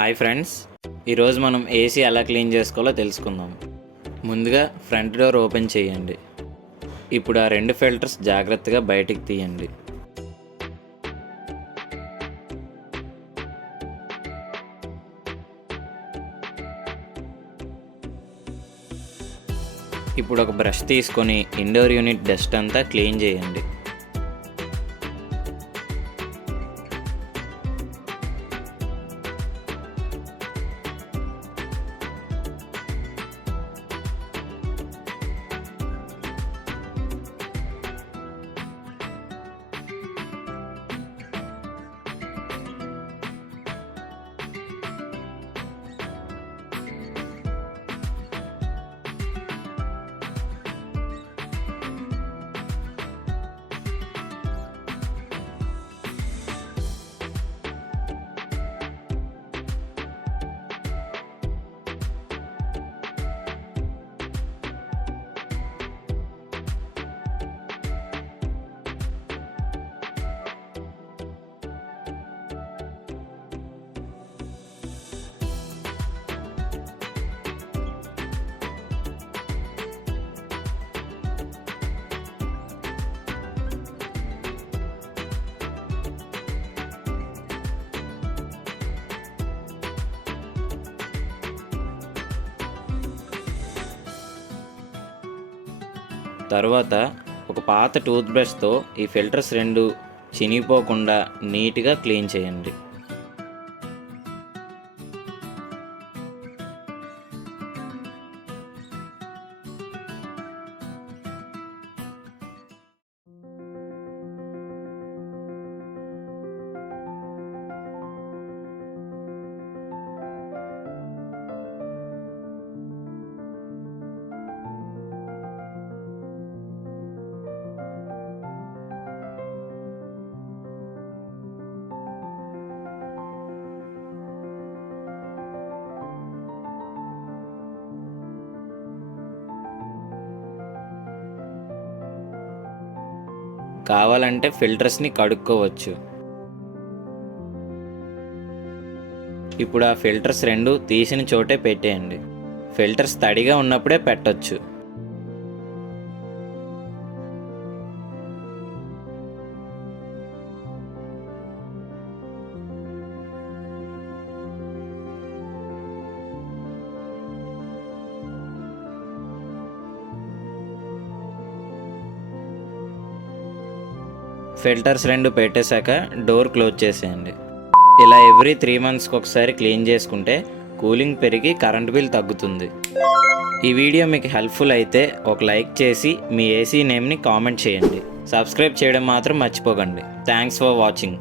Hi friends, ఈరోజు మనం AC ఎలా క్లీన్ చేసుకోవాలో తెలుసుకుందాం. ముందుగా ఫ్రంట్ డోర్ ఓపెన్ చేయండి. ఇప్పుడు ఆ రెండు ఫిల్టర్స్ జాగ్రత్తగా బయటికి తీయండి. ఇప్పుడు ఒక బ్రష్ తీసుకొని ఇండోర్ యూనిట్ డస్ట్ అంతా క్లీన్ చేయండి. తర్వాత ఒక పాత టూత్ బ్రష్తో ఈ ఫిల్టర్స్ రెండు చినిగిపోకుండా నీట్గా క్లీన్ చేయండి. కావాలంటే ఫిల్టర్స్ని కడుక్కోవచ్చు. ఇప్పుడు ఆ ఫిల్టర్స్ రెండు తీసిన చోటే పెట్టేయండి. ఫిల్టర్స్ తడిగా ఉన్నప్పుడే పెట్టొచ్చు. ఫిల్టర్స్ రెండు పెట్టేశాక డోర్ క్లోజ్ చేసేయండి. ఇలా ఎవ్రీ 3 monthsకి ఒకసారి క్లీన్ చేసుకుంటే కూలింగ్ పెరిగి కరెంట్ బిల్ తగ్గుతుంది. ఈ వీడియో మీకు హెల్ప్ఫుల్ అయితే ఒక లైక్ చేసి మీ ఏసీ నేమ్ని కామెంట్ చేయండి. సబ్స్క్రైబ్ చేయడం మాత్రం మర్చిపోకండి. Thanks for watching.